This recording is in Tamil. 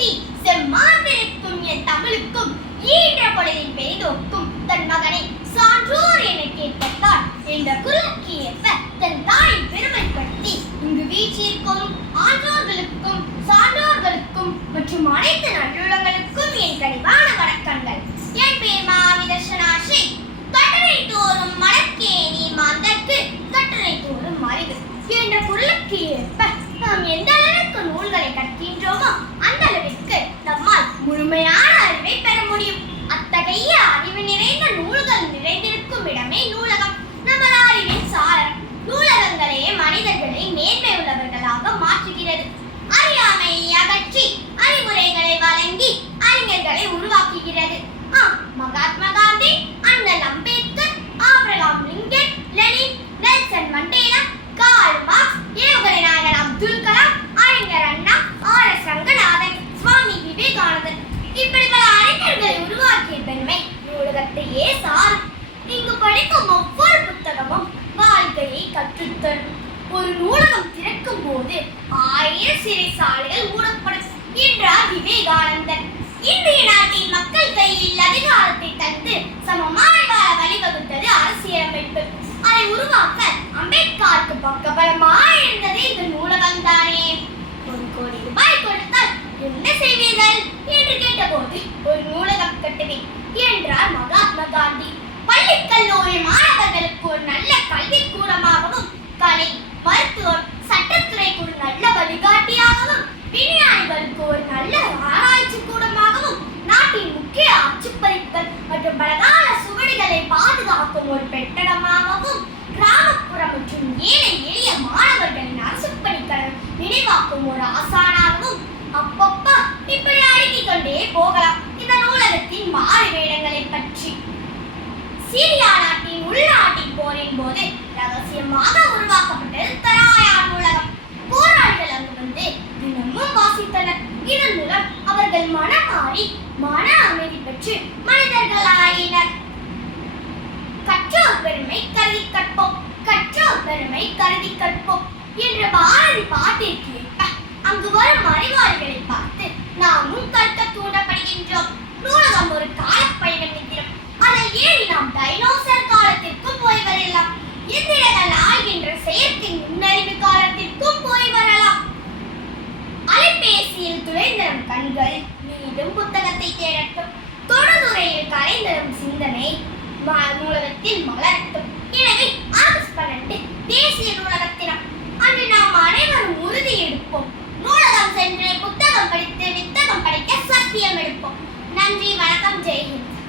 ஒட்டி செம்மாந்திருக்கும் என் தமிழுக்கும் ஈன்ற பொழுதில் பெரிதோக்கும் தன் மகனை சான்றோர் என கேட்கத்தான் என்ற குரலுக்கு ஏற்ப தன் தாயை பெருமைப்படுத்தி இங்கு வீற்றிருக்கும் ஆன்றோர்களுக்கும் சான்றோர்களுக்கும் மற்றும் அனைத்து நல்லுள்ளங்களுக்கும் என் கனிவான வணக்கங்கள். என் பேர் மாவிதர்ஷனாஸ்ரீ. கட்டளை தோறும் மலர்க்கேணி மாந்தர்க்கு கட்டளை தோறும் அறிவு என்ற குரலுக்கு ஏற்ப நாம் எந்த அளவுக்கு நூல்களை கற்கின்றோமோ அந்த அளவிற்கு நம்மால் முழுமையான அறிவை பெற முடியும். அத்தகைய அறிவு நிறைந்த நூல்கள் நிறைந்திருக்கும் இடமே நூலகம். நமது அறிவின் சாரம். நூலகங்களே மனிதர்களை மேன்மை உள்ளவர்களாக மாற்றுகிறது. அறியாமையை அகற்றி அறிவுரைகளை வழங்கி அறிஞர்களை உருவாக்குகிறது. மகாத்மா காந்தி, அண்ணல் Ambedkar, Abraham Lincoln, Lenin, Nelson Mandela, Karl Marx, ஏவுகணை நாயகர் அப்துல் கலாம், அறிஞர் அண்ணா, ஆர்.எஸ். ரங்கநாதன், சுவாமி விவேகானந்தர் இப்படி பல அறிஞர்களை உருவாக்கிய பெருமை நூலகத்தையே சாரும். இங்கு படிக்கும் ஒவ்வொரு புத்தகமும் வாழ்க்கையை கற்றுத்தரும். ஒரு நூலகம் திறக்கும் போது 1000 சிறைச்சாலைகள் மூடப்படும் என்றார் விவேகானந்தர். இந்திய நாட்டின் மக்கள் கையில் அதிகாரத்தை தந்து சமமாய் வாழ வழிவகுத்தது அரசியலமைப்பு. அதை உருவாக்க அம்பேத்கருக்கு பக்கபலமாய் இருந்தது இந்த நூலகம் தானே. 1 கோடி ரூபாய் கொடுத்தால் என்ன செய்வீர்கள் என்று கேட்டபோது ஒரு நூலகம் கட்டுவேன் என்றார் மகாத்மா காந்தி. பள்ளி கல்லூரி மாணவர்களுக்கு ஒரு நல்ல கல்வி கூடமாகவும், கலை, மருத்துவம், சட்டத்துறைக்கு ஒரு நல்ல வழிகாட்டியாகவும், விஞ்ஞானிகளுக்கு ஒரு நல்ல ஆராய்ச்சி கூடமாகவும், நாட்டின் முக்கிய அச்சுப்பறிப்புகள் மற்றும் பலகால சுவடிகளை பாதுகாக்கும் ஒரு பெட்டகமாகவும், கிராமப்புறம் மற்றும் ஏழை எளிய மாணவர்களின் அரசு பணிகளை நினைவாக்கும் ஒரு ஆசானாகவும் அப்பப்பா இப்படி அடுக்கிக் கொண்டே போகலாம். இந்த நூலகத்தின் மாறு வேடங்களை பற்றி சீரியா நாட்டின் உள்நாட்டின் போரின் போது ரகசியமாக உருவாக்கப்பட்டது தராயா நூலகம். போராளிகள் அங்கு வந்து தினமும் வாசித்தனர். இதன் மூலம் அவர்கள் மனம் மாறி மன அமைதி பெற்று மனிதர்களாயினர். கற்றோர் பெருமை கருதி கற்போம், கற்றோர் பெருமை கருதி கற்போம் என்ற பாரதி பாட்டிற்கு ஏற்ப அங்கு வரும் அறிவாளிகளை பார்த்து நாமும் கற்க தூண்டப்படுகின்றோம். நூலகம் ஒரு காலப்பயணம் என்கிறோம். அதில் ஏறி நாம் டைனோசர் காலத்திற்கும் போய் வரலாம். எந்திரங்கள் ஆகின்ற செயற்கை நுண்ணறிவு காலத்திற்கும் போய் வரலாம். அலைபேசியில் துளைந்தரும் கண்கள் மீண்டும் புத்தகத்தை தேடட்டும். தொடுதுறையில் கலைந்தரும் சிந்தனை நூலகத்தில் மலரட்டும். எனவே ஆகஸ்ட் 12 தேசிய நூலக தினம். அன்று நாம் அனைவரும் உறுதி எடுப்போம். நூலகம் சென்று புத்தகம் படித்து வித்தகம் படிக்க சத்தியம் எடுப்போம். நன்றி, வணக்கம், ஜெய் ஹிந்த்.